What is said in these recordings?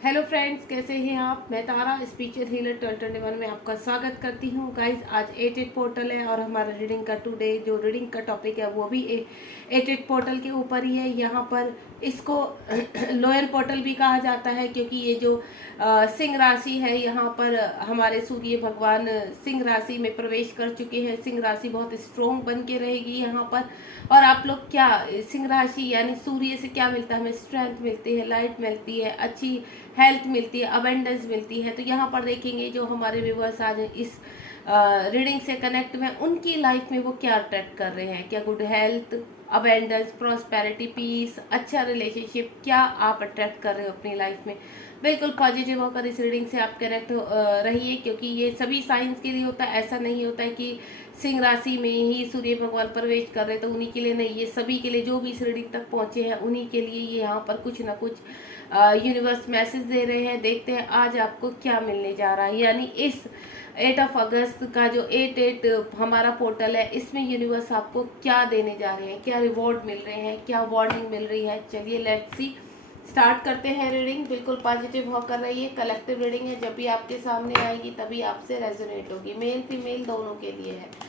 Hello friends, कैसे हैं आप। मैं तारा स्पिरिचुअल हीलर 1221 में आपका स्वागत करती हूँ। गाइस, आज 88 पोर्टल है और हमारा रीडिंग का टुडे जो रीडिंग का टॉपिक है वो भी 88 पोर्टल के ऊपर ही है। यहाँ पर इसको लोयल पोर्टल भी कहा जाता है क्योंकि ये जो सिंह राशि है, यहाँ पर हमारे सूर्य भगवान सिंह राशि में प्रवेश कर चुके हैं। सिंह राशि बहुत स्ट्रोंग बन के रहेगी यहाँ पर। और आप लोग क्या, सिंह राशि यानी सूर्य से क्या मिलता है हमें? स्ट्रेंथ मिलती है, लाइट मिलती है, अच्छी हेल्थ मिलती है, अबेंडेंस मिलती है। तो यहाँ पर देखेंगे जो हमारे व्यूअर्स आज इस रीडिंग से कनेक्ट में उनकी लाइफ में वो क्या अट्रैक्ट कर रहे हैं। क्या good health, abundance, prosperity, peace, अच्छा रिलेशनशिप, क्या आप अट्रैक्ट कर रहे हो अपनी लाइफ में। बिल्कुल पॉजिटिव होकर इस रीडिंग से आप कनेक्ट रहिए क्योंकि ये सभी साइंस के लिए होता है। ऐसा नहीं होता है कि सिंह राशि में ही सूर्य भगवान प्रवेश कर रहे तो उन्हीं के लिए नहीं, ये सभी के लिए, जो भी इस रीडिंग तक पहुंचे हैं उन्हीं के लिए ये यहाँ पर कुछ ना कुछ यूनिवर्स मैसेज दे रहे हैं। देखते हैं आज आपको क्या मिलने जा रहा है। यानी इस 8 अगस्त का जो 88 हमारा पोर्टल है, इसमें यूनिवर्स आपको क्या देने जा रहे हैं, क्या रिवॉर्ड मिल रहे हैं, क्या वार्निंग मिल रही है। चलिए लेट्स सी, स्टार्ट करते हैं रीडिंग। बिल्कुल पॉजिटिव होकर रहिए। कलेक्टिव रीडिंग है, जब भी आपके सामने आएगी तभी आपसे रेजोनेट होगी। मेल फीमेल दोनों के लिए है।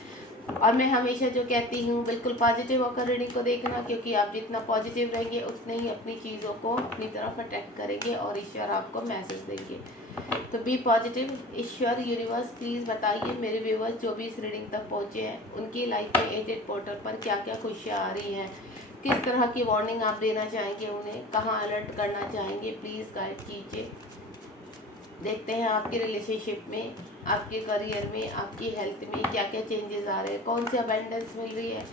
और मैं हमेशा जो कहती हूँ, बिल्कुल पॉजिटिव होकर रीडिंग को देखना क्योंकि आप जितना पॉजिटिव रहेंगे उतने ही अपनी चीज़ों को अपनी तरफ अट्रैक्ट करेंगे और ईश्वर आपको मैसेज देंगे। तो बी पॉजिटिव। ईश्वर, यूनिवर्स, प्लीज़ बताइए मेरे व्यूवर्स जो भी इस रीडिंग तक पहुँचे हैं उनकी लाइफ में 88 पोर्टल पर क्या क्या खुशियाँ आ रही हैं, किस तरह की वार्निंग आप देना चाहेंगे उन्हें, कहाँ अलर्ट करना चाहेंगे, प्लीज़ गाइड कीजिए। देखते हैं आपके रिलेशनशिप में, आपके करियर में, आपकी हेल्थ में क्या क्या चेंजेस आ रहे हैं, कौन सी अबेंडेंस मिल रही है,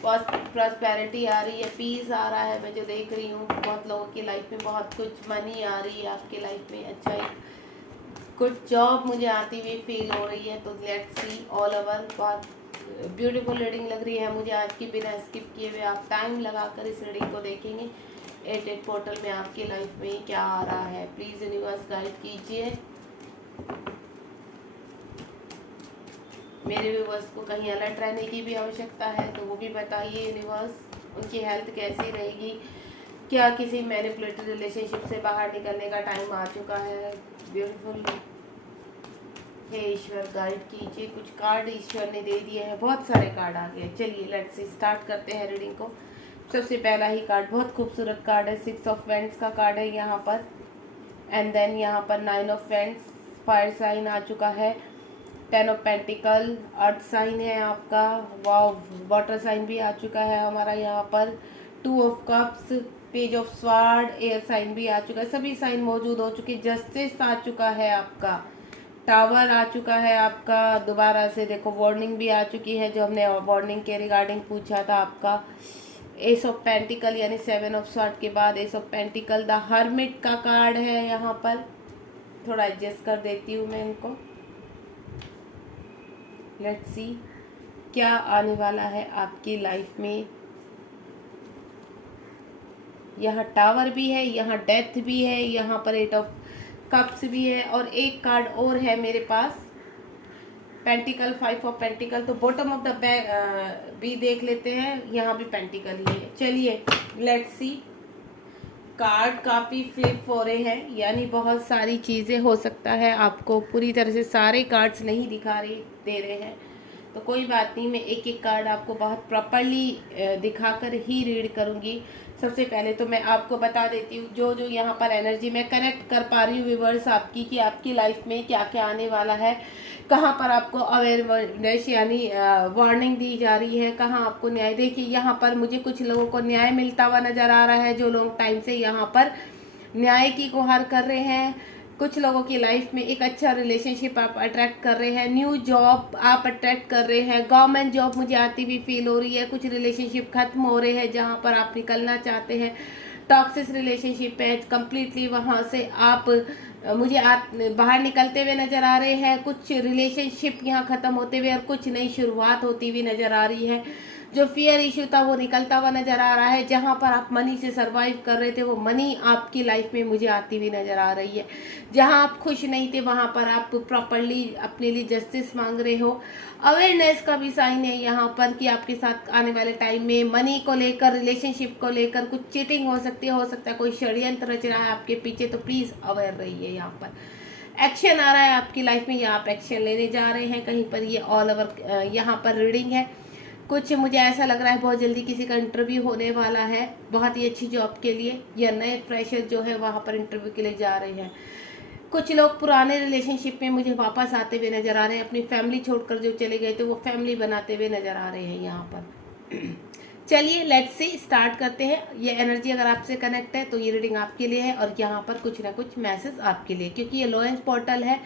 प्रॉस्पेरिटी आ रही है, पीस आ रहा है। मैं जो देख रही हूँ बहुत लोगों की लाइफ में बहुत कुछ मनी आ रही है आपकी लाइफ में। अच्छा, एक गुड जॉब मुझे आती हुई फील हो रही है। तो लेट्स सी ऑल ओवर। बहुत ब्यूटीफुल रीडिंग लग रही है मुझे आज की। बिना स्किप किए हुए आप टाइम लगाकर इस रीडिंग को देखेंगे। 88 पोर्टल में आपकी लाइफ में क्या आ रहा है, प्लीज़ यूनिवर्स गाइड कीजिए। मेरे व्यूवर्स को कहीं अलर्ट रहने की भी आवश्यकता है तो वो भी बताइए यूनिवर्स। उनकी हेल्थ कैसी रहेगी, क्या किसी मैनिपुलेटेड रिलेशनशिप से बाहर निकलने का टाइम आ चुका है। ब्यूटीफुल। हे ईश्वर गाइड कीजिए। कुछ कार्ड ईश्वर ने दे दिए हैं, बहुत सारे कार्ड आ गए। चलिए लेट्स स्टार्ट करते हैं रीडिंग को। सबसे पहला ही कार्ड बहुत खूबसूरत कार्ड है, 6 ऑफ वेंट्स का कार्ड है यहाँ पर। एंड देन यहाँ पर 9 ऑफ वेंट्स, फायर साइन आ चुका है। 10 ऑफ पेंटिकल, अर्थ साइन है आपका। वाव, वाटर साइन भी आ चुका है हमारा यहाँ पर। 2 of cups, page of sword, air sign भी आ चुका है। सभी साइन मौजूद हो चुके। जस्टिस आ चुका है आपका। टावर आ चुका है आपका। दोबारा से देखो वार्निंग भी आ चुकी है, जो हमने वार्निंग के रिगार्डिंग पूछा था आपका। एस ऑफ पेंटिकल यानी 7 ऑफ स्वॉर्ड के बाद S of pentacle. The hermit का कार्ड है यहाँ पर। थोड़ा एडजस्ट कर देती हूँ मैं इनको। लेट्स सी क्या आने वाला है आपकी लाइफ में। यहाँ टावर भी है, यहाँ डेथ भी है, यहाँ पर 8 ऑफ कप्स भी है और एक कार्ड और है मेरे पास, पेंटिकल, 5 ऑफ पेंटिकल। तो बॉटम ऑफ द बैग भी देख लेते हैं, यहाँ भी पेंटिकल ही है। चलिए लेट्स सी। कार्ड काफ़ी फ्लिप हो रहे हैं, यानी बहुत सारी चीज़ें, हो सकता है आपको पूरी तरह से सारे कार्ड्स नहीं दे रहे हैं तो कोई बात नहीं, मैं एक एक कार्ड आपको बहुत प्रॉपरली दिखाकर ही रीड करूँगी। सबसे पहले तो मैं आपको बता देती हूँ जो जो यहाँ पर एनर्जी मैं कनेक्ट कर पा रही हूँ व्यूवर्स आपकी, कि आपकी लाइफ में क्या क्या आने वाला है, कहाँ पर आपको अवेयरनेस यानी वार्निंग दी जा रही है, कहाँ आपको न्याय। देखिए यहाँ पर मुझे कुछ लोगों को न्याय मिलता हुआ नज़र आ रहा है, जो लोग टाइम से यहाँ पर न्याय की गुहार कर रहे हैं। कुछ लोगों की लाइफ में एक अच्छा रिलेशनशिप आप अट्रैक्ट कर रहे हैं, न्यू जॉब आप अट्रैक्ट कर रहे हैं, गवर्नमेंट जॉब मुझे आती हुई फील हो रही है। कुछ रिलेशनशिप खत्म हो रहे हैं जहाँ पर आप निकलना चाहते हैं, टॉक्सिक रिलेशनशिप है कम्प्लीटली, वहाँ से आप मुझे बाहर निकलते हुए नज़र आ रहे हैं। कुछ रिलेशनशिप यहाँ ख़त्म होते हुए और कुछ नई शुरुआत होती हुई नज़र आ रही है। जो फियर इशू था वो निकलता हुआ नजर आ रहा है। जहाँ पर आप मनी से सरवाइव कर रहे थे वो मनी आपकी लाइफ में मुझे आती हुई नजर आ रही है। जहाँ आप खुश नहीं थे वहाँ पर आप प्रॉपरली अपने लिए जस्टिस मांग रहे हो। अवेयरनेस का भी साइन है यहाँ पर कि आपके साथ आने वाले टाइम में मनी को लेकर, रिलेशनशिप को लेकर कुछ चीटिंग हो सकती है, कोई षड्यंत्र रच रहा है आपके पीछे, तो प्लीज अवेयर रहिए। यहाँ पर एक्शन आ रहा है आपकी लाइफ में या आप एक्शन लेने जा रहे हैं कहीं पर। ये ऑल ओवर यहाँ पर रीडिंग है। कुछ मुझे ऐसा लग रहा है बहुत जल्दी किसी का इंटरव्यू होने वाला है, बहुत ही अच्छी जॉब के लिए, या नए फ्रेशर जो है वहाँ पर इंटरव्यू के लिए जा रहे हैं। कुछ लोग पुराने रिलेशनशिप में मुझे वापस आते हुए नजर आ रहे हैं। अपनी फैमिली छोड़कर जो चले गए थे वो फैमिली बनाते हुए नजर आ रहे हैं यहाँ पर। चलिए लेट्स सी, स्टार्ट करते हैं। ये एनर्जी अगर आपसे कनेक्ट है तो ये रीडिंग आपके लिए है, और यहाँ पर कुछ ना कुछ मैसेज आपके लिए, क्योंकि ये लॉयंस पोर्टल है।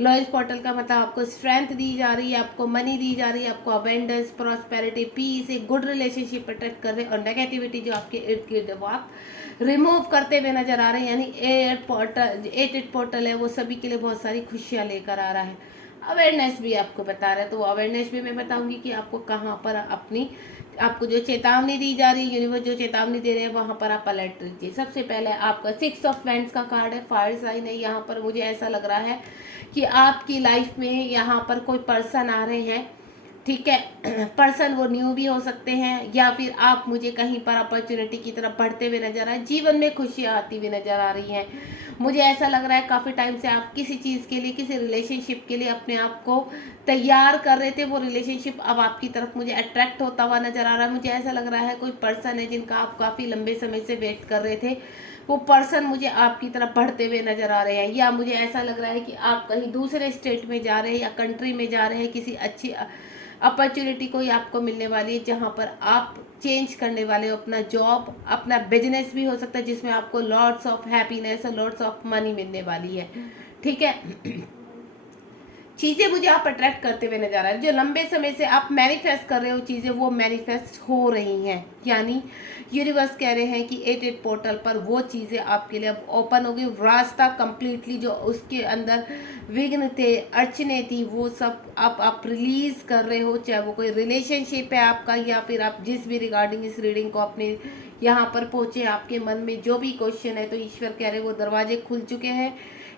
लॉयंस पोर्टल का मतलब आपको स्ट्रेंथ दी जा रही है, आपको मनी दी जा रही है, आपको अबेंडेंस, प्रॉस्पेरिटी, पीस, एक गुड रिलेशनशिप अट्रैक्ट कर रहे हैं, और नेगेटिविटी जो आपके इर्द गिर्द वो आप रिमूव करते हुए नजर आ रहे हैं। यानी एट पोर्टल है वो सभी के लिए बहुत सारी खुशियाँ लेकर आ रहा है। अवेयरनेस भी आपको बता रहा है, तो वो अवेयरनेस भी मैं बताऊंगी कि आपको कहाँ पर आपको जो चेतावनी दी जा रही है, यूनिवर्स जो चेतावनी दे रहे हैं वहां पर आप अलर्ट रहिए। सबसे पहले आपका 6 ऑफ वैंड्स का कार्ड है, फायर साइन है। यहाँ पर मुझे ऐसा लग रहा है कि आपकी लाइफ में यहाँ पर कोई पर्सन आ रहे हैं, ठीक है। पर्सन वो न्यू भी हो सकते हैं, या फिर आप मुझे कहीं पर अपॉर्चुनिटी की तरफ बढ़ते हुए नजर आए, जीवन में खुशियाँ आती हुई नजर आ रही हैं। मुझे ऐसा लग रहा है काफ़ी टाइम से आप किसी चीज़ के लिए, किसी रिलेशनशिप के लिए अपने आप को तैयार कर रहे थे। वो रिलेशनशिप अब आपकी तरफ मुझे अट्रैक्ट होता हुआ नजर आ रहा है। मुझे ऐसा लग रहा है कोई पर्सन है जिनका आप काफ़ी लंबे समय से वेट कर रहे थे, वो पर्सन मुझे आपकी तरफ बढ़ते हुए नजर आ रहे हैं। या मुझे ऐसा लग रहा है कि आप कहीं दूसरे स्टेट में जा रहे हैं या कंट्री में जा रहे हैं, किसी अच्छी अपॉर्चुनिटी कोई आपको मिलने वाली है जहाँ पर आप चेंज करने वाले हो अपना जॉब, अपना बिजनेस भी हो सकता है जिसमें आपको लॉट्स ऑफ हैप्पीनेस और लॉट्स ऑफ मनी मिलने वाली है, ठीक है। चीज़ें मुझे आप अट्रैक्ट करते हुए नजर आ रहे हैं। जो लंबे समय से आप मैनिफेस्ट कर रहे हो चीज़ें, वो मैनिफेस्ट हो रही हैं। यानी यूनिवर्स कह रहे हैं कि 8 पोर्टल पर वो चीज़ें आपके लिए अब ओपन हो गई। रास्ता कंप्लीटली जो उसके अंदर विघ्न थे, अड़चने थी, वो सब आप रिलीज कर रहे हो। चाहे वो कोई रिलेशनशिप है आपका, या फिर आप जिस भी रिगार्डिंग इस रीडिंग को अपने यहाँ पर पहुँचे, आपके मन में जो भी क्वेश्चन है, तो ईश्वर कह रहे हैं वो दरवाजे खुल चुके हैं।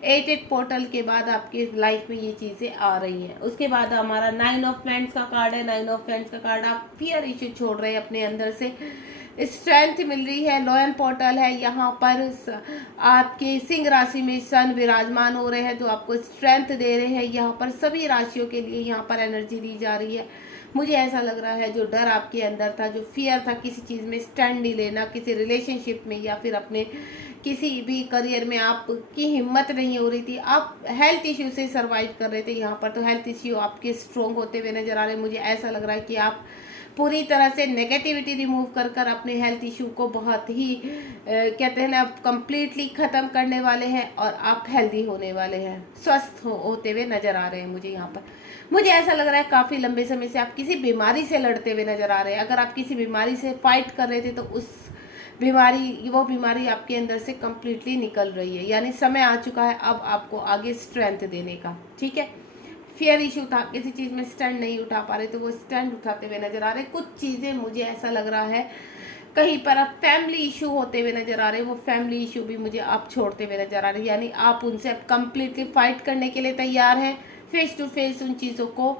8 पोर्टल के बाद आपकी लाइफ में ये चीज़ें आ रही हैं। उसके बाद हमारा 9 ऑफ वैंड्स का कार्ड है। 9 ऑफ वैंड्स का कार्ड, आप फियर इश्यू छोड़ रहे हैं अपने अंदर से, स्ट्रेंथ मिल रही है। लॉयन पोर्टल है, यहाँ पर आपके सिंह राशि में सन विराजमान हो रहे हैं, तो आपको स्ट्रेंथ दे रहे हैं। यहाँ पर सभी राशियों के लिए यहाँ पर एनर्जी दी जा रही है। मुझे ऐसा लग रहा है जो डर आपके अंदर था, जो फियर था किसी चीज़ में स्टैंड नहीं लेना, किसी रिलेशनशिप में या फिर अपने किसी भी करियर में आपकी हिम्मत नहीं हो रही थी, आप हेल्थ इश्यू से सरवाइव कर रहे थे। यहाँ पर तो हेल्थ इश्यू आपके स्ट्रोंग होते हुए नजर आ रहे हैं। मुझे ऐसा लग रहा है कि आप पूरी तरह से नेगेटिविटी रिमूव कर अपने हेल्थ इशू को बहुत ही कहते हैं ना, कंप्लीटली ख़त्म करने वाले हैं, और आप हेल्दी होने वाले हैं, स्वस्थ होते हुए नज़र आ रहे हैं। मुझे यहाँ पर मुझे ऐसा लग रहा है काफ़ी लंबे समय से आप किसी बीमारी से लड़ते हुए नज़र आ रहे हैं। अगर आप किसी बीमारी से फाइट कर रहे थे तो वो बीमारी आपके अंदर से कंप्लीटली निकल रही है। यानी समय आ चुका है अब आपको आगे स्ट्रेंथ देने का, ठीक है। फियर इशू था, किसी चीज़ में स्टैंड नहीं उठा पा रहे, तो वो स्टैंड उठाते हुए नजर आ रहे। कुछ चीज़ें मुझे ऐसा लग रहा है कहीं पर आप फैमिली इशू होते हुए नजर आ रहे हैं, वो फैमिली इशू भी मुझे आप छोड़ते हुए नजर आ रहे हैं। यानी आप उनसे अब कंप्लीटली फाइट करने के लिए तैयार हैं, फेस टू फेस उन चीज़ों को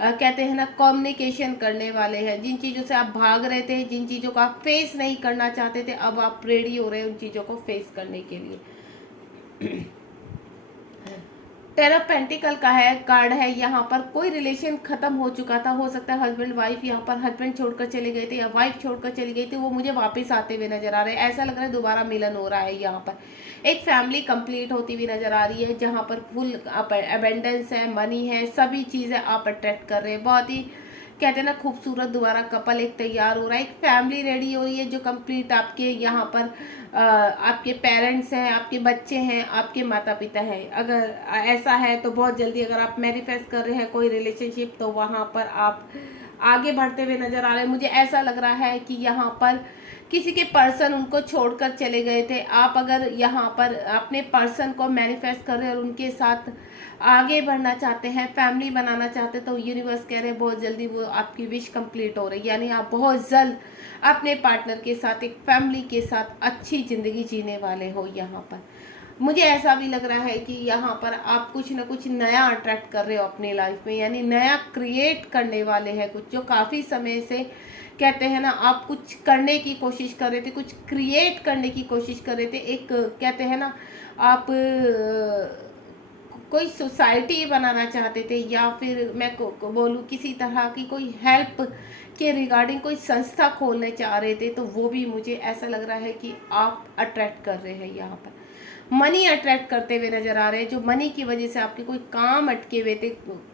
कहते हैं ना, कम्युनिकेशन करने वाले हैं। जिन चीज़ों से आप भाग रहे थे, जिन चीज़ों को आप फेस नहीं करना चाहते थे, अब आप रेडी हो रहे हैं उन चीज़ों को फेस करने के लिए। 10 ऑफ पेंटिकल का है कार्ड है। यहाँ पर कोई रिलेशन खत्म हो चुका था, हो सकता है हस्बैंड वाइफ, यहाँ पर हस्बैंड छोड़कर चले गए थे या वाइफ छोड़कर चली गई थी, वो मुझे वापस आते हुए नजर आ रहे हैं। ऐसा लग रहा है दोबारा मिलन हो रहा है। यहाँ पर एक फैमिली कंप्लीट होती हुई नजर आ रही है, जहाँ पर फुल अबेंडेंस है, मनी है, सभी चीज़ें आप अट्रैक्ट कर रहे हैं। बहुत ही कहते हैं ना, खूबसूरत दोबारा कपल एक तैयार हो रहा है, एक फैमिली रेडी हो रही है जो कंप्लीट आपके यहाँ पर आपके पेरेंट्स हैं, आपके बच्चे हैं, आपके माता पिता हैं। अगर ऐसा है तो बहुत जल्दी, अगर आप मैनिफेस्ट कर रहे हैं कोई रिलेशनशिप, तो वहाँ पर आप आगे बढ़ते हुए नजर आ रहे हैं। मुझे ऐसा लग रहा है कि यहाँ पर किसी के पर्सन उनको छोड़कर चले गए थे, आप अगर यहाँ पर अपने पर्सन को मैनिफेस्ट कर रहे हैं और उनके साथ आगे बढ़ना चाहते हैं, फैमिली बनाना चाहते हैं, तो यूनिवर्स कह रहे हैं बहुत जल्दी वो आपकी विश कंप्लीट हो रही है। यानी आप बहुत जल्द अपने पार्टनर के साथ, एक फैमिली के साथ अच्छी ज़िंदगी जीने वाले हो। यहाँ पर मुझे ऐसा भी लग रहा है कि यहाँ पर आप कुछ ना कुछ नया अट्रैक्ट कर रहे हो अपनी लाइफ में, यानी नया क्रिएट करने वाले हैं कुछ, जो काफ़ी समय से कहते हैं ना आप कुछ करने की कोशिश कर रहे थे, कुछ क्रिएट करने की कोशिश कर रहे थे। एक कहते हैं ना आप कोई सोसाइटी बनाना चाहते थे, या फिर मैं बोलूँ किसी तरह की कोई हेल्प के रिगार्डिंग कोई संस्था खोलने चाह रहे थे, तो वो भी मुझे ऐसा लग रहा है कि आप अट्रैक्ट कर रहे हैं। यहाँ पर मनी अट्रैक्ट करते हुए नजर आ रहे हैं, जो मनी की वजह से आपके कोई काम अटके हुए थे,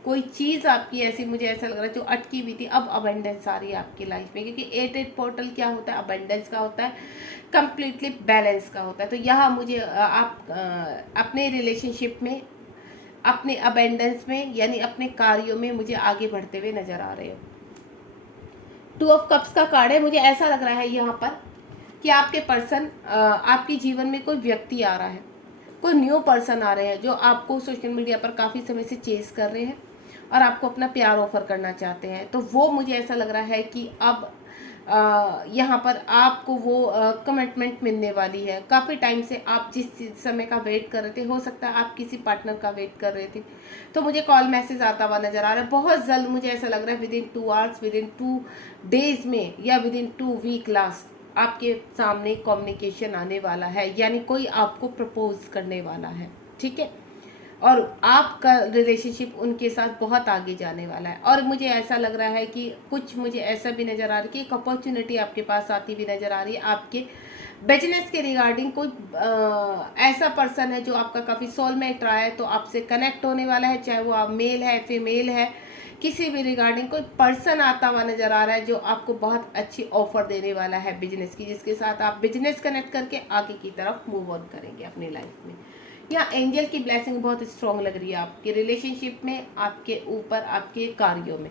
कोई चीज़ आपकी ऐसी मुझे ऐसा लग रहा है जो अटकी हुई थी, अब अबंडेंस आ रही है आपकी लाइफ में। क्योंकि 8 पोर्टल क्या होता है, अबंडेंस का होता है, कंप्लीटली बैलेंस का होता है। तो यहाँ मुझे आप अपने रिलेशनशिप में, अपने अबेंडेंस में, यानी अपने कार्यों में मुझे आगे बढ़ते हुए नजर आ रहे हो। 2 ऑफ कप्स का कार्ड है। मुझे ऐसा लग रहा है यहाँ पर कि आपके पर्सन, आपके जीवन में कोई व्यक्ति आ रहा है, कोई न्यू पर्सन आ रहे हैं जो आपको सोशल मीडिया पर काफ़ी समय से चेस कर रहे हैं और आपको अपना प्यार ऑफर करना चाहते हैं। तो वो मुझे ऐसा लग रहा है कि अब यहाँ पर आपको वो कमिटमेंट मिलने वाली है। काफ़ी टाइम से आप जिस समय का वेट कर रहे थे, हो सकता है आप किसी पार्टनर का वेट कर रहे थे, तो मुझे कॉल मैसेज आता हुआ नज़र आ रहा है बहुत जल्द। मुझे ऐसा लग रहा है विदिन 2 आवर्स, विदिन 2 डेज में, या विदिन 2 वीक लास्ट आपके सामने कम्युनिकेशन आने वाला है, यानी कोई आपको प्रपोज करने वाला है, ठीक है। और आपका रिलेशनशिप उनके साथ बहुत आगे जाने वाला है। और मुझे ऐसा लग रहा है कि कुछ मुझे ऐसा भी नज़र आ रहा है कि एक अपॉर्चुनिटी आपके पास आती भी नज़र आ रही है। आपके बिजनेस के रिगार्डिंग कोई ऐसा पर्सन है जो आपका काफ़ी सोलमेट रहा है, तो आपसे कनेक्ट होने वाला है, चाहे वो आप मेल है फीमेल है, किसी भी रिगार्डिंग कोई पर्सन आता हुआ नज़र आ रहा है जो आपको बहुत अच्छी ऑफर देने वाला है बिजनेस की, जिसके साथ आप बिजनेस कनेक्ट करके आगे की तरफ मूव ऑन करेंगे अपनी लाइफ में। यहाँ एंजल की ब्लेसिंग बहुत स्ट्रॉन्ग लग रही है आपके रिलेशनशिप में, आपके ऊपर, आपके कार्यों में।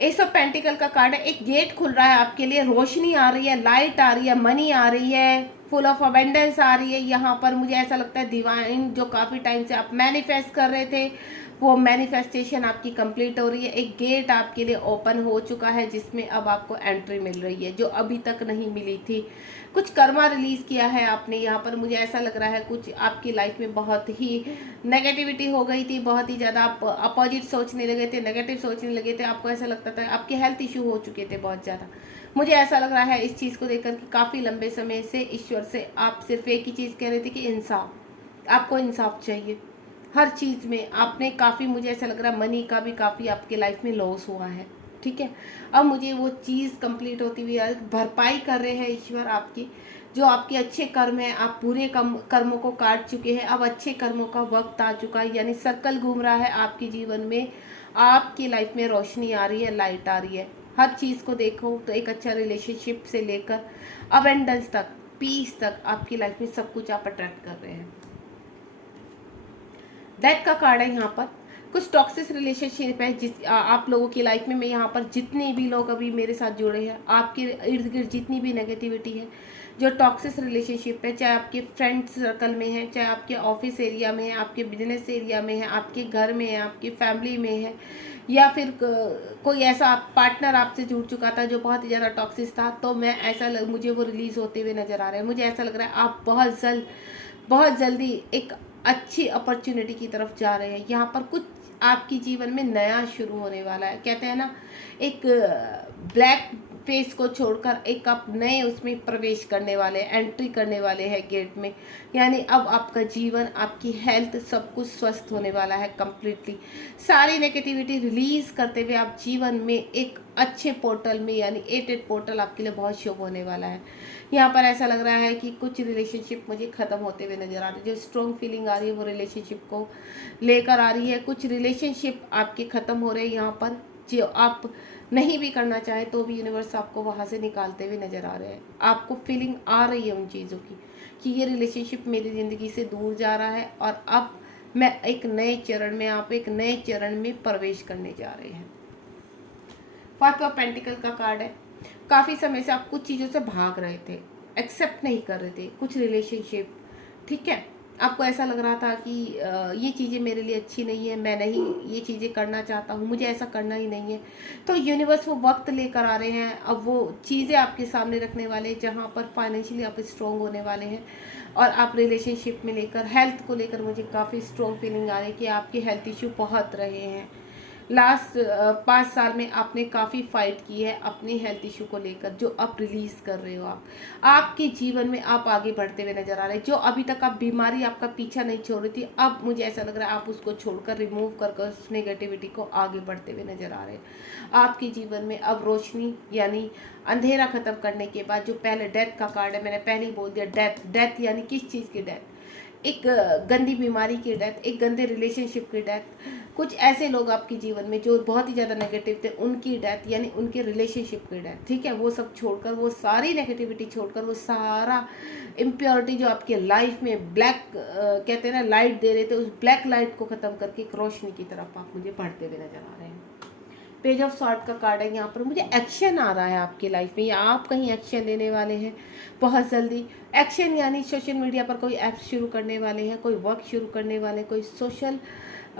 एस ऑफ पेंटिकल का कार्ड है। एक गेट खुल रहा है आपके लिए, रोशनी आ रही है, लाइट आ रही है, मनी आ रही है, फुल ऑफ अबेंडेंस आ रही है। यहाँ पर मुझे ऐसा लगता है डिवाइन जो काफ़ी टाइम से आप मैनिफेस्ट कर रहे थे, वो मैनिफेस्टेशन आपकी कंप्लीट हो रही है। एक गेट आपके लिए ओपन हो चुका है जिसमें अब आपको एंट्री मिल रही है जो अभी तक नहीं मिली थी। कुछ कर्मा रिलीज किया है आपने यहाँ पर। मुझे ऐसा लग रहा है कुछ आपकी लाइफ में बहुत ही नेगेटिविटी हो गई थी, बहुत ही ज़्यादा आप अपोजिट सोचने लगे थे, नेगेटिव सोचने लगे थे, आपको ऐसा लगता था आपके हेल्थ इशू हो चुके थे बहुत ज़्यादा। मुझे ऐसा लग रहा है इस चीज़ को देखकर कि काफ़ी लंबे समय से ईश्वर से आप सिर्फ एक ही चीज़ कह रहे थे कि इंसाफ, आपको इंसाफ चाहिए हर चीज़ में। आपने काफ़ी, मुझे ऐसा लग रहा है मनी का भी काफ़ी आपके लाइफ में लॉस हुआ है, ठीक है। अब मुझे वो चीज़ कंप्लीट होती हुई भरपाई कर रहे हैं ईश्वर आपकी, जो आपके अच्छे कर्म है, आप पूरे कर्मों को काट चुके हैं, अब अच्छे कर्मों का वक्त आ चुका है। यानी सर्कल घूम रहा है आपके जीवन में, आपकी लाइफ में रोशनी आ रही है, लाइट आ रही है। हर चीज़ को देखो तो एक अच्छा रिलेशनशिप से लेकर अबेंडेंस तक, पीस तक, आपकी लाइफ में सब कुछ आप अट्रैक्ट कर रहे हैं। डेथ का कार्ड है यहाँ पर। कुछ टॉक्सिक रिलेशनशिप है जिस आप लोगों की लाइफ में। मैं यहाँ पर जितने भी लोग अभी मेरे साथ जुड़े हैं, आपके इर्द गिर्द जितनी भी नेगेटिविटी है, जो टॉक्सिक रिलेशनशिप है, चाहे आपके फ्रेंड सर्कल में है, चाहे आपके ऑफिस एरिया में है, आपके बिजनेस एरिया में है, आपके घर में है, आपकी फैमिली में है, या फिर कोई ऐसा पार्टनर आपसे जुड़ चुका था जो बहुत ही ज़्यादा टॉक्सिक था, तो मैं मुझे वो रिलीज़ होते हुए नज़र आ रहे हैं। मुझे ऐसा लग रहा है आप बहुत जल्दी एक अच्छी अपॉर्चुनिटी की तरफ जा रहे हैं। यहाँ पर कुछ आपके जीवन में नया शुरू होने वाला है। कहते हैं ना, एक ब्लैक फेस को छोड़कर एक आप नए उसमें प्रवेश करने वाले, एंट्री करने वाले हैं गेट में। यानी अब आपका जीवन, आपकी हेल्थ, सब कुछ स्वस्थ होने वाला है कंप्लीटली। सारी नेगेटिविटी रिलीज करते हुए आप जीवन में एक अच्छे पोर्टल में, यानी 8 पोर्टल आपके लिए बहुत शुभ होने वाला है। यहाँ पर ऐसा लग रहा है कि कुछ रिलेशनशिप मुझे ख़त्म होते हुए नज़र आ रही है। जो स्ट्रॉन्ग फीलिंग आ रही है वो रिलेशनशिप को लेकर आ रही है। कुछ रिलेशनशिप आपके ख़त्म हो रहे हैं यहाँ पर, जो आप नहीं भी करना चाहे तो भी यूनिवर्स आपको वहाँ से निकालते हुए नज़र आ रहे हैं। आपको फीलिंग आ रही है उन चीज़ों की कि ये रिलेशनशिप मेरी ज़िंदगी से दूर जा रहा है और अब मैं एक नए चरण में, आप एक नए चरण में प्रवेश करने जा रहे हैं। 5 ऑफ पेंटिकल का कार्ड है। काफ़ी समय से आप कुछ चीज़ों से भाग रहे थे, एक्सेप्ट नहीं कर रहे थे कुछ रिलेशनशिप, ठीक है। आपको ऐसा लग रहा था कि ये चीज़ें मेरे लिए अच्छी नहीं है, मैं नहीं ये चीज़ें करना चाहता हूँ, मुझे ऐसा करना ही नहीं है। तो यूनिवर्स वो वक्त लेकर आ रहे हैं, अब वो चीज़ें आपके सामने रखने वाले जहाँ पर फाइनेंशियली आप स्ट्रॉन्ग होने वाले हैं। और आप रिलेशनशिप में लेकर, हेल्थ को लेकर मुझे काफ़ी स्ट्रॉन्ग फीलिंग आ रही है कि आपके हेल्थ इश्यू बहुत रहे हैं। लास्ट 5 साल में आपने काफ़ी फाइट की है अपने हेल्थ इशू को लेकर, जो अब रिलीज कर रहे हो आप। आपके जीवन में आप आगे बढ़ते हुए नजर आ रहे हैं। जो अभी तक आप बीमारी आपका पीछा नहीं छोड़ रही थी, अब मुझे ऐसा लग रहा है आप उसको छोड़कर, रिमूव कर उस नेगेटिविटी को आगे बढ़ते हुए नजर आ रहे हैं। आपके जीवन में अब रोशनी यानी अंधेरा खत्म करने के बाद, जो पहले डेथ का कार्ड है, मैंने पहले ही बोल दिया, डेथ डेथ यानी किस चीज़ की डेथ, एक गंदी बीमारी की डेथ, एक गंदे रिलेशनशिप की डेथ, कुछ ऐसे लोग आपके जीवन में जो बहुत ही ज़्यादा नेगेटिव थे उनकी डेथ यानी उनके रिलेशनशिप की डेथ, ठीक है। वो सब छोड़कर, वो सारी नेगेटिविटी छोड़कर, वो सारा इम्प्योरिटी जो आपके लाइफ में ब्लैक कहते हैं ना लाइट दे रहे थे, उस ब्लैक लाइट को ख़त्म करके एक रोशनी की तरफ आप मुझे बढ़ते हुए नजर आ रहे हैं। पेज ऑफ सॉर्ट का कार्ड है, यहाँ पर मुझे एक्शन आ रहा है आपकी लाइफ में, या आप कहीं एक्शन लेने वाले हैं बहुत जल्दी। एक्शन यानी सोशल मीडिया पर कोई ऐप शुरू करने वाले हैं, कोई वर्क शुरू करने वाले हैं, कोई सोशल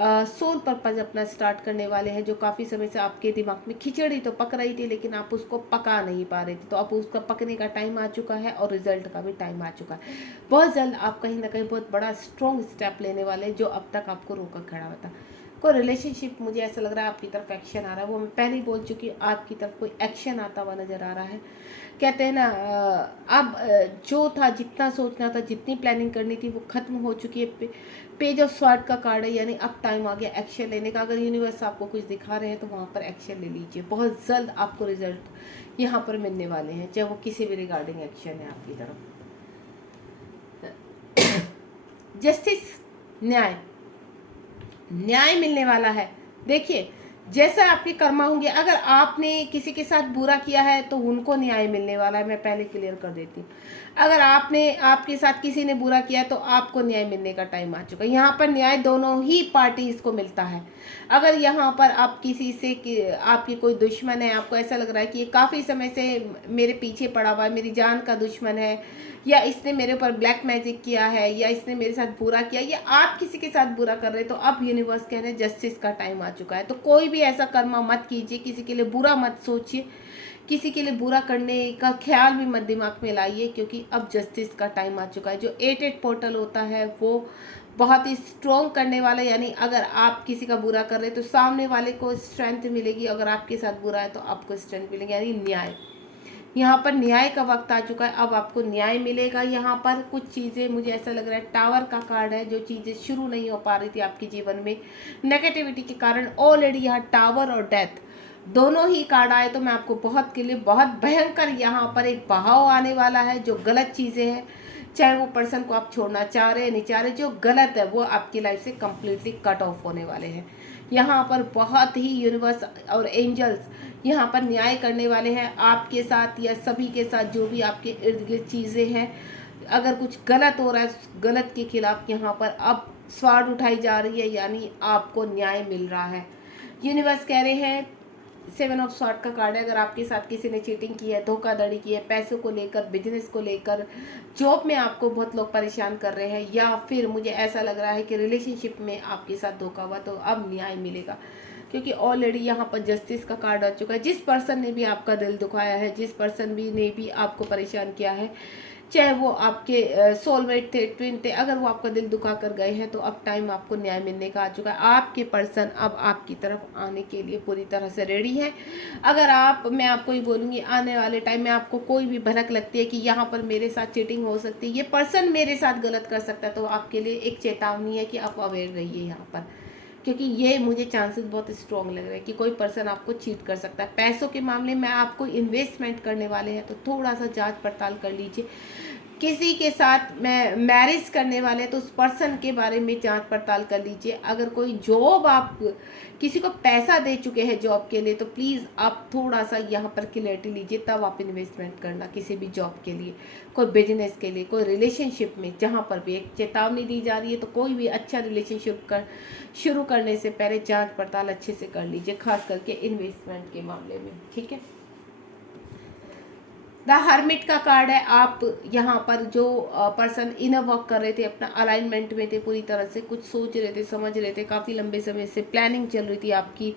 सोल पर्पज अपना स्टार्ट करने वाले हैं। जो काफ़ी समय से आपके दिमाग में खिचड़ी तो पक रही थी लेकिन आप उसको पका नहीं पा रहे थे, तो अब उसका पकने का टाइम आ चुका है और रिजल्ट का भी टाइम आ चुका है। बहुत जल्द आप कहीं ना कहीं बहुत बड़ा स्ट्रॉन्ग स्टेप लेने वाले हैं, जो अब तक आपको रोका खड़ा हुआ था। कोई रिलेशनशिप, मुझे ऐसा लग रहा है आपकी तरफ एक्शन आ रहा है, वो मैं पहले ही बोल चुकी हूँ, आपकी तरफ कोई एक्शन आता हुआ नज़र आ रहा है। कहते हैं ना अब जो था, जितना सोचना था, जितनी प्लानिंग करनी थी वो खत्म हो चुकी है। पेज ऑफ स्वॉर्ड का कार्ड है, यानी अब टाइम आ गया एक्शन लेने का। अगर यूनिवर्स आपको कुछ दिखा रहे हैं तो वहाँ पर एक्शन ले लीजिए, बहुत जल्द आपको रिजल्ट यहाँ पर मिलने वाले हैं, चाहे वो किसी भी रिगार्डिंग एक्शन है आपकी तरफ। जस्टिस, न्याय, न्याय मिलने वाला है। देखिए, जैसा आपके कर्मा होंगे, अगर आपने किसी के साथ बुरा किया है तो उनको न्याय मिलने वाला है, मैं पहले क्लियर कर देती हूँ। अगर आपके साथ किसी ने बुरा किया तो आपको न्याय मिलने का टाइम आ चुका है। यहाँ पर न्याय दोनों ही पार्टीज को मिलता है। अगर यहाँ पर आप किसी से आपकी कोई दुश्मन है, आपको ऐसा लग रहा है कि ये काफ़ी समय से मेरे पीछे पड़ा हुआ है, मेरी जान का दुश्मन है, या इसने मेरे ऊपर ब्लैक मैजिक किया है, या इसने मेरे साथ बुरा किया, या आप किसी के साथ बुरा कर रहे हैं, तो अब यूनिवर्स कह रहे हैं जस्टिस का टाइम आ चुका है। तो कोई भी ऐसा कर्मा मत कीजिए, किसी के लिए बुरा मत सोचिए, किसी के लिए बुरा करने का ख्याल भी मत दिमाग में लाइए, क्योंकि अब जस्टिस का टाइम आ चुका है। जो 8-8 पोर्टल होता है वो बहुत ही स्ट्रॉन्ग करने वाला, यानी अगर आप किसी का बुरा कर रहे हैं तो सामने वाले को स्ट्रेंथ मिलेगी, अगर आपके साथ बुरा है तो आपको स्ट्रेंथ मिलेगी, यानी न्याय। यहाँ पर न्याय का वक्त आ चुका है, अब आपको न्याय मिलेगा। यहाँ पर कुछ चीज़ें, मुझे ऐसा लग रहा है टावर का कार्ड है, जो चीज़ें शुरू नहीं हो पा रही थी आपके जीवन में नेगेटिविटी के कारण, ऑलरेडी यहाँ टावर और डेथ दोनों ही कार्ड आए। तो मैं आपको बहुत के लिए बहुत भयंकर यहाँ पर एक बहाव आने वाला है। जो गलत चीज़ें हैं, चाहे वो पर्सन को आप छोड़ना चाह रहे हैं नहीं चाह रहे, जो गलत है वो आपकी लाइफ से कम्प्लीटली कट ऑफ होने वाले हैं। यहाँ पर बहुत ही यूनिवर्स और एंजल्स यहाँ पर न्याय करने वाले हैं आपके साथ, या सभी के साथ जो भी आपके इर्द गिर्द चीज़ें हैं। अगर कुछ गलत हो रहा है, गलत के खिलाफ यहाँ पर अब स्वाड उठाई जा रही है, यानी आपको न्याय मिल रहा है। यूनिवर्स कह रहे हैं 7 ऑफ स्वॉर्ड का कार्ड है, अगर आपके साथ किसी ने चीटिंग की है, धोखाधड़ी की है, पैसों को लेकर, बिजनेस को लेकर, जॉब में आपको बहुत लोग परेशान कर रहे हैं, या फिर मुझे ऐसा लग रहा है कि रिलेशनशिप में आपके साथ धोखा हुआ, तो अब न्याय मिलेगा, क्योंकि ऑलरेडी यहाँ पर जस्टिस का कार्ड आ चुका है। जिस पर्सन ने भी आपका दिल दुखाया है, जिस पर्सन ने भी आपको परेशान किया है, चाहे वो आपके सोलमेट थे, ट्विन थे, अगर वो आपका दिल दुखा कर गए हैं, तो अब टाइम आपको न्याय मिलने का आ चुका है। आपके पर्सन अब आपकी तरफ आने के लिए पूरी तरह से रेडी है। अगर मैं आपको ही बोलूँगी, आने वाले टाइम में आपको कोई भी भनक लगती है कि यहाँ पर मेरे साथ चीटिंग हो सकती है, ये पर्सन मेरे साथ गलत कर सकता है, तो आपके लिए एक चेतावनी है कि आप अवेयर रहिए यहाँ पर, क्योंकि ये मुझे चांसेस बहुत स्ट्रॉन्ग लग रहे हैं कि कोई पर्सन आपको चीट कर सकता है। पैसों के मामले में आपको इन्वेस्टमेंट करने वाले हैं, तो थोड़ा सा जांच पड़ताल कर लीजिए। किसी के साथ मैरिज करने वाले हैं तो उस पर्सन के बारे में जांच पड़ताल कर लीजिए। अगर कोई जॉब, आप किसी को पैसा दे चुके हैं जॉब के लिए, तो प्लीज़ आप थोड़ा सा यहाँ पर क्लैरिटी लीजिए, तब आप इन्वेस्टमेंट करना किसी भी जॉब के लिए, कोई बिजनेस के लिए, कोई रिलेशनशिप में। जहाँ पर भी एक चेतावनी दी जा रही है, तो कोई भी अच्छा रिलेशनशिप शुरू करने से पहले जांच पड़ताल अच्छे से कर लीजिए, खास करके इन्वेस्टमेंट के मामले में, ठीक है। द हर्मिट का कार्ड है। आप यहाँ पर जो पर्सन इनर वर्क कर रहे थे, अपना अलाइनमेंट में थे, पूरी तरह से कुछ सोच रहे थे, समझ रहे थे, काफ़ी लंबे समय से प्लानिंग चल रही थी आपकी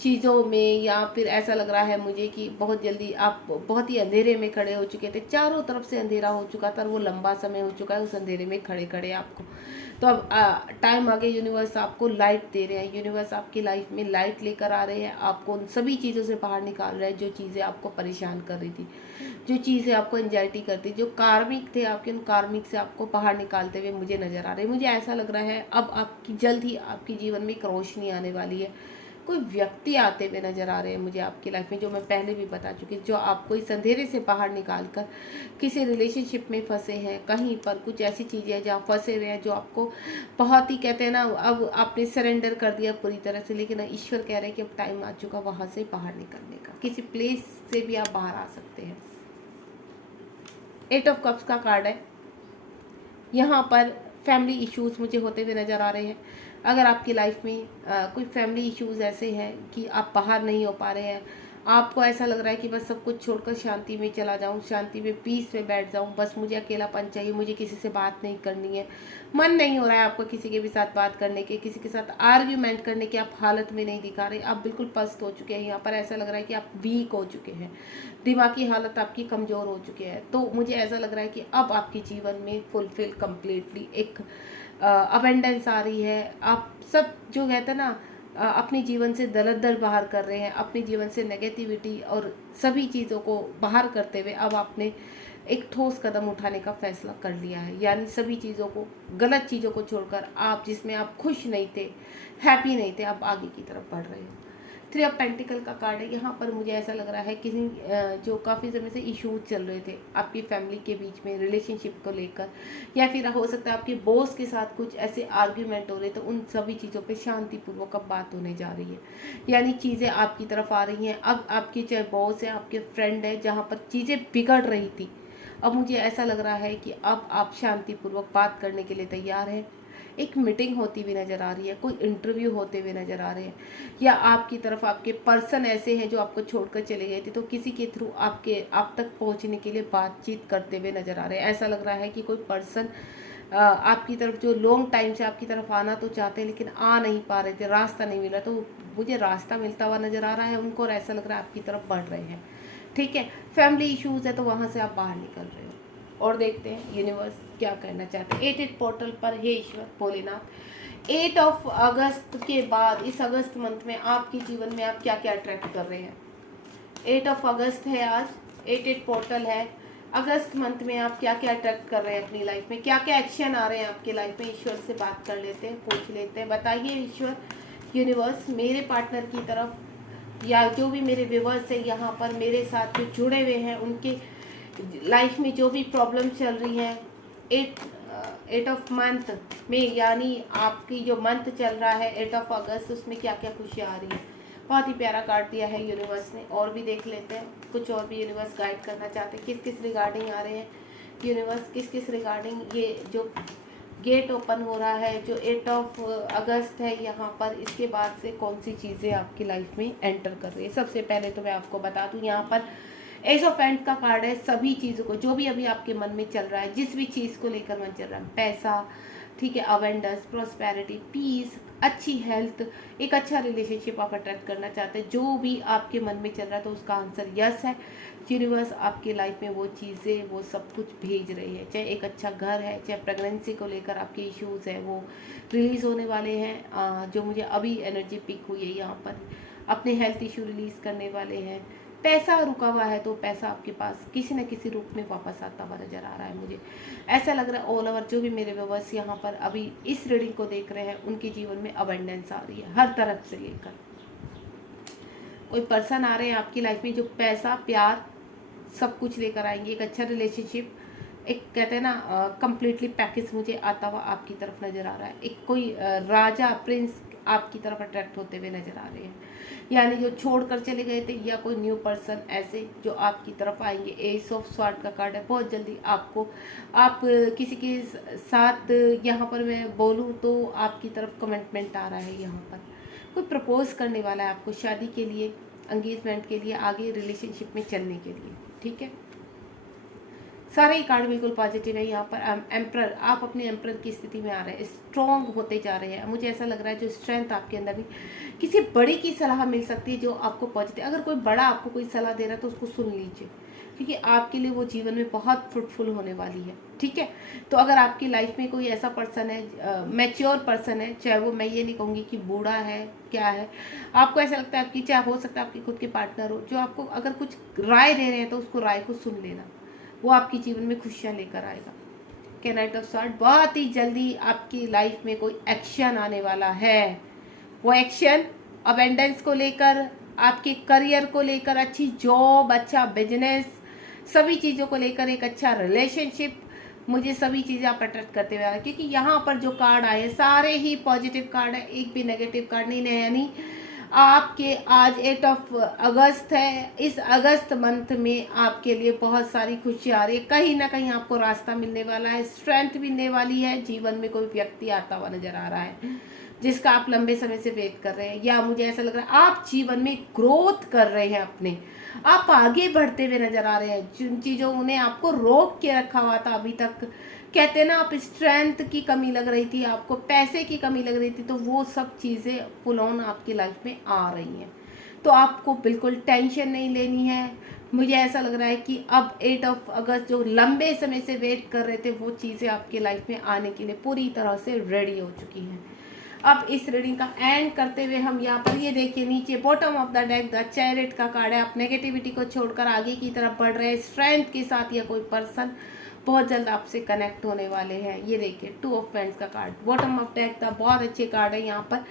चीज़ों में, या फिर ऐसा लग रहा है मुझे कि बहुत जल्दी आप बहुत ही अंधेरे में खड़े हो चुके थे, चारों तरफ से अंधेरा हो चुका था, वो लंबा समय हो चुका है उस अंधेरे में खड़े खड़े आपको। तो अब टाइम आगे यूनिवर्स आपको लाइट दे रहे हैं, यूनिवर्स आपकी लाइफ में लाइट लेकर आ रहे हैं, आपको उन सभी चीज़ों से बाहर निकाल रहे हैं जो चीज़ें आपको परेशान कर रही थी, जो चीज़ें आपको एंजाइटी करती, जो कार्मिक थे आपके, उन कार्मिक से आपको बाहर निकालते हुए मुझे नज़र आ रहे हैं। मुझे ऐसा लग रहा है अब आपकी जल्द ही आपके जीवन में एक रोशनी आने वाली है। कोई व्यक्ति आते हुए नज़र आ रहे हैं मुझे आपकी लाइफ में, जो मैं पहले भी बता चुकी, जो आपको इस अंधेरे से बाहर निकाल कर किसी रिलेशनशिप में फंसे हैं, कहीं पर कुछ ऐसी चीज़ें हैं जहाँ फंसे हुए हैं, जो आपको बहुत ही कहते हैं ना, अब आपने सरेंडर कर दिया पूरी तरह से, लेकिन ईश्वर कह रहे हैं कि अब टाइम आ चुका वहाँ से बाहर निकलने का, किसी प्लेस से भी आप बाहर आ सकते हैं। 8 ऑफ कप्स का कार्ड है। यहाँ पर फैमिली इश्यूज मुझे होते हुए नज़र आ रहे हैं। अगर आपकी लाइफ में कोई फैमिली इश्यूज ऐसे हैं कि आप बाहर नहीं हो पा रहे हैं, आपको ऐसा लग रहा है कि बस सब कुछ छोड़कर शांति में चला जाऊं, शांति में पीस में बैठ जाऊं, बस मुझे अकेलापन चाहिए, मुझे किसी से बात नहीं करनी है, मन नहीं हो रहा है आपको किसी के भी साथ बात करने के, किसी के साथ आर्ग्यूमेंट करने की आप हालत में नहीं दिखा रहे, आप बिल्कुल पस्त हो चुके हैं। यहाँ पर ऐसा लग रहा है कि आप वीक हो चुके हैं, दिमागी हालत आपकी कमज़ोर हो चुकी है। तो मुझे ऐसा लग रहा है कि अब आपके जीवन में फुलफिल कम्प्लीटली एक अबेंडेंस आ रही है। आप सब जो कहते हैं ना, अपने जीवन से दलदल बाहर कर रहे हैं, अपने जीवन से नेगेटिविटी और सभी चीज़ों को बाहर करते हुए अब आपने एक ठोस कदम उठाने का फैसला कर लिया है। यानी सभी चीज़ों को, गलत चीज़ों को छोड़कर, आप जिसमें आप खुश नहीं थे, हैप्पी नहीं थे, आप आगे की तरफ बढ़ रहे हो। 3 ऑफ पेंटिकल का कार्ड है। यहाँ पर मुझे ऐसा लग रहा है किसी जो काफ़ी समय से इश्यूज चल रहे थे आपकी फैमिली के बीच में रिलेशनशिप को लेकर, या फिर हो सकता है आपके बॉस के साथ कुछ ऐसे आर्ग्यूमेंट हो रहे, तो उन सभी चीज़ों पे शांतिपूर्वक अब बात होने जा रही है। यानी चीज़ें आपकी तरफ आ रही हैं। अब आपकी चाहे बॉस है, आपके फ्रेंड है, जहाँ पर चीज़ें बिगड़ रही थी, अब मुझे ऐसा लग रहा है कि अब आप शांतिपूर्वक बात करने के लिए तैयार हैं। एक मीटिंग होती हुई नज़र आ रही है, कोई इंटरव्यू होते हुए नज़र आ रहे हैं, या आपकी तरफ आपके पर्सन ऐसे हैं जो आपको छोड़कर चले गए थे, तो किसी के थ्रू आप तक पहुंचने के लिए बातचीत करते हुए नज़र आ रहे हैं। ऐसा लग रहा है कि कोई पर्सन आपकी तरफ जो लॉन्ग टाइम से आपकी तरफ आना तो चाहते हैं, लेकिन आ नहीं पा रहे थे, रास्ता नहीं मिला, तो मुझे रास्ता मिलता हुआ नज़र आ रहा है उनको, और ऐसा लग रहा है आपकी तरफ बढ़ रहे हैं। ठीक है, फैमिली इश्यूज है तो वहाँ से आप बाहर निकल रहे हो। और देखते हैं यूनिवर्स क्या करना चाहते हैं। 8 पोर्टल पर हे ईश्वर भोलेनाथ, 8 ऑफ अगस्त के बाद इस अगस्त मंथ में आपके जीवन में आप क्या क्या अट्रैक्ट कर रहे हैं। 8 ऑफ अगस्त है आज, 8 पोर्टल है। अगस्त मंथ में आप क्या क्या अट्रैक्ट कर रहे हैं अपनी लाइफ में, क्या क्या एक्शन आ रहे हैं आपकी लाइफ में। ईश्वर से बात कर लेते हैं, पूछ लेते हैं। बताइए ईश्वर, यूनिवर्स, मेरे पार्टनर की तरफ या जो भी मेरे व्यूअर्स हैं यहाँ पर मेरे साथ जो जुड़े हुए हैं, उनके लाइफ में जो भी प्रॉब्लम चल रही है 8 ऑफ मंथ में, यानी आपकी जो मंथ चल रहा है 8 ऑफ अगस्त, उसमें क्या क्या खुशियाँ आ रही है। बहुत ही प्यारा कार्ड दिया है यूनिवर्स ने। और भी देख लेते हैं, कुछ और भी यूनिवर्स गाइड करना चाहते हैं, किस किस रिगार्डिंग आ रहे हैं यूनिवर्स, किस किस रिगार्डिंग ये जो गेट ओपन हो रहा है जो 8 ऑफ अगस्त है यहाँ पर, इसके बाद से कौन सी चीज़ें आपकी लाइफ में एंटर कर रही है। सबसे पहले तो मैं आपको बता दूँ, यहाँ पर एस ऑफ एंड का कार्ड है। सभी चीज़ों को, जो भी अभी आपके मन में चल रहा है, जिस भी चीज़ को लेकर मन चल रहा है, पैसा, ठीक है, अवेंडस, प्रॉस्पेरिटी, पीस, अच्छी हेल्थ, एक अच्छा रिलेशनशिप आप अट्रैक्ट करना चाहते हैं, जो भी आपके मन में चल रहा है, तो उसका आंसर यस है। यूनिवर्स आपकी लाइफ में वो चीज़ें, वो सब कुछ भेज रही है। चाहे एक अच्छा घर है, चाहे प्रेगनेंसी को लेकर आपके इश्यूज़ है वो रिलीज़ होने वाले हैं। जो मुझे अभी एनर्जी पिक हुई है यहाँ पर, अपने हेल्थ इशू रिलीज़ करने वाले हैं। पैसा रुका हुआ है तो पैसा आपके पास किसी न किसी रूप में वापस आता हुआ नज़र आ रहा है। मुझे ऐसा लग रहा है ऑल ओवर जो भी मेरे व्यूअर्स यहाँ पर अभी इस रीडिंग को देख रहे हैं, उनके जीवन में अबंडेंस आ रही है हर तरफ से लेकर। कोई पर्सन आ रहे हैं आपकी लाइफ में जो पैसा, प्यार, सब कुछ लेकर आएंगे, एक अच्छा रिलेशनशिप, एक कहते हैं ना कम्प्लीटली पैकेज मुझे आता हुआ आपकी तरफ नज़र आ रहा है। एक कोई राजा, प्रिंस आपकी तरफ अट्रैक्ट होते हुए नज़र आ रहे हैं, यानी जो छोड़ कर चले गए थे, या कोई न्यू पर्सन ऐसे जो आपकी तरफ आएंगे। एस ऑफ स्वॉर्ड का कार्ड है। बहुत जल्दी आपको, आप किसी के साथ, यहाँ पर मैं बोलूँ तो आपकी तरफ कमिटमेंट आ रहा है। यहाँ पर कोई प्रपोज करने वाला है आपको शादी के लिए, एंगेजमेंट के लिए, आगे रिलेशनशिप में चलने के लिए। ठीक है, सारे ही कार्ड बिल्कुल पॉजिटिव है। यहाँ पर एम्प्रर, आप अपने एम्प्रर की स्थिति में आ रहे हैं, स्ट्रॉन्ग होते जा रहे हैं। मुझे ऐसा लग रहा है जो स्ट्रेंथ आपके अंदर भी, किसी बड़ी की सलाह मिल सकती है जो आपको पॉजिटिव, अगर कोई बड़ा आपको कोई सलाह दे रहा है तो उसको सुन लीजिए, क्योंकि आपके लिए वो जीवन में बहुत फ्रूटफुल होने वाली है। ठीक है, तो अगर आपकी लाइफ में कोई ऐसा पर्सन है, मैच्योर पर्सन है, चाहे वो, मैं ये नहीं कहूँगी कि बूढ़ा है क्या है, आपको ऐसा लगता है आपकी, चाहे हो सकता है आपके खुद के पार्टनर हो, जो आपको अगर कुछ राय दे रहे हैं तो उसको राय को सुन लेना, वो आपके जीवन में खुशियाँ लेकर आएगा। के नाइट ऑफ सॉर्ड, बहुत ही जल्दी आपकी लाइफ में कोई एक्शन आने वाला है। वो एक्शन अबेंडेंस को लेकर, आपके करियर को लेकर, अच्छी जॉब, अच्छा बिजनेस, सभी चीज़ों को लेकर, एक अच्छा रिलेशनशिप, मुझे सभी चीज़ें आप अट्रैक्ट करते हुए आ रहे हैं। क्योंकि यहाँ पर जो कार्ड आए हैं सारे ही पॉजिटिव कार्ड है, एक भी नेगेटिव कार्ड नहीं है। यानी आपके आज 8 अगस्त है, इस अगस्त मंथ में आपके लिए बहुत सारी खुशियाँ आ रही है। कहीं ना कहीं आपको रास्ता मिलने वाला है, स्ट्रेंथ मिलने वाली है। जीवन में कोई व्यक्ति आता हुआ नजर आ रहा है जिसका आप लंबे समय से वेट कर रहे हैं, या मुझे ऐसा लग रहा है आप जीवन में ग्रोथ कर रहे हैं अपने, आप आगे बढ़ते हुए नजर आ रहे हैं। जिन चीज़ों ने आपको रोक के रखा हुआ था अभी तक, कहते हैं ना, आप स्ट्रेंथ की कमी लग रही थी, आपको पैसे की कमी लग रही थी, तो वो सब चीज़ें फुल ऑन आपकी लाइफ में आ रही हैं। तो आपको बिल्कुल टेंशन नहीं लेनी है। मुझे ऐसा लग रहा है कि अब 8 अगस्त जो लंबे समय से वेट कर रहे थे, वो चीज़ें आपकी लाइफ में आने के लिए पूरी तरह से रेडी हो चुकी हैं। अब इस रीडिंग का एंड करते हुए हम यहाँ पर ये देखिए, नीचे bottom of the deck the chariot का कार्ड है। आप नेगेटिविटी को छोड़कर आगे की तरफ बढ़ रहे हैं स्ट्रेंथ के साथ, या कोई पर्सन बहुत जल्द आपसे कनेक्ट होने वाले हैं। ये देखिए 2 ऑफ पेंस का कार्ड, बॉटम ऑफ डेक का बहुत अच्छे कार्ड है। यहाँ पर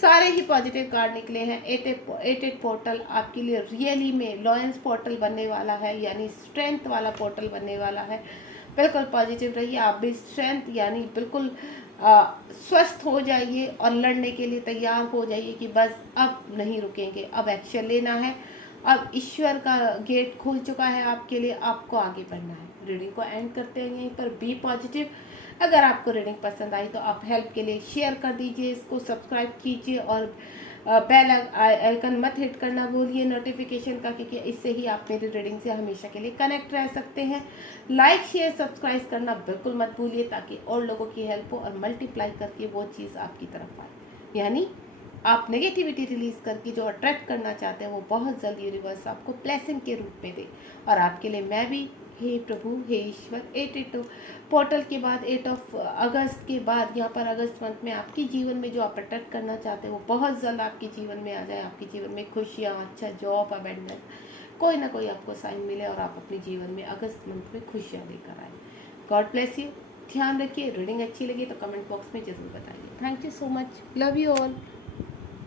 सारे ही पॉजिटिव कार्ड निकले हैं। 8 पोर्टल आपके लिए रियली में लॉयंस पोर्टल बनने वाला है, यानी स्ट्रेंथ वाला पोर्टल बनने वाला है। बिल्कुल पॉजिटिव रहिए, आप भी स्ट्रेंथ यानी बिल्कुल स्वस्थ हो जाइए और लड़ने के लिए तैयार हो जाइए कि बस अब नहीं रुकेंगे, अब एक्शन लेना है, अब ईश्वर का गेट खुल चुका है आपके लिए, आपको आगे बढ़ना है। रीडिंग को एंड करते हैं यहीं पर। Be positive. अगर आपको रीडिंग पसंद आई तो आप हेल्प के लिए शेयर कर दीजिए, इसको सब्सक्राइब कीजिए और बेल आइकन मत हिट करना भूलिए नोटिफिकेशन का, क्योंकि इससे ही आप मेरी रीडिंग से हमेशा के लिए कनेक्ट रह सकते हैं। लाइक शेयर सब्सक्राइब करना बिल्कुल मत भूलिए, ताकि और लोगों की हेल्प हो और मल्टीप्लाई करके वो चीज़ आपकी तरफ आए। यानी आप नेगेटिविटी रिलीज करके जो अट्रैक्ट करना चाहते हैं वो बहुत जल्द यूनिवर्स आपको ब्लेसिंग के रूप में दे। और आपके लिए मैं भी, हे प्रभु, हे ईश्वर, 8 पोर्टल के बाद 8 अगस्त के बाद यहाँ पर अगस्त मंथ में आपके जीवन में जो आप अट्रैक्ट करना चाहते हैं वो बहुत जल्द आपके जीवन में आ जाए। आपके जीवन में खुशियाँ, अच्छा जॉब, अबेंडेंस, कोई ना कोई आपको साइन मिले और आप अपने जीवन में अगस्त मंथ में खुशियाँ लेकर आए। God bless you. ध्यान रखिए। रीडिंग अच्छी लगी तो कमेंट बॉक्स में ज़रूर बताइए। Thank you so much. Love you all.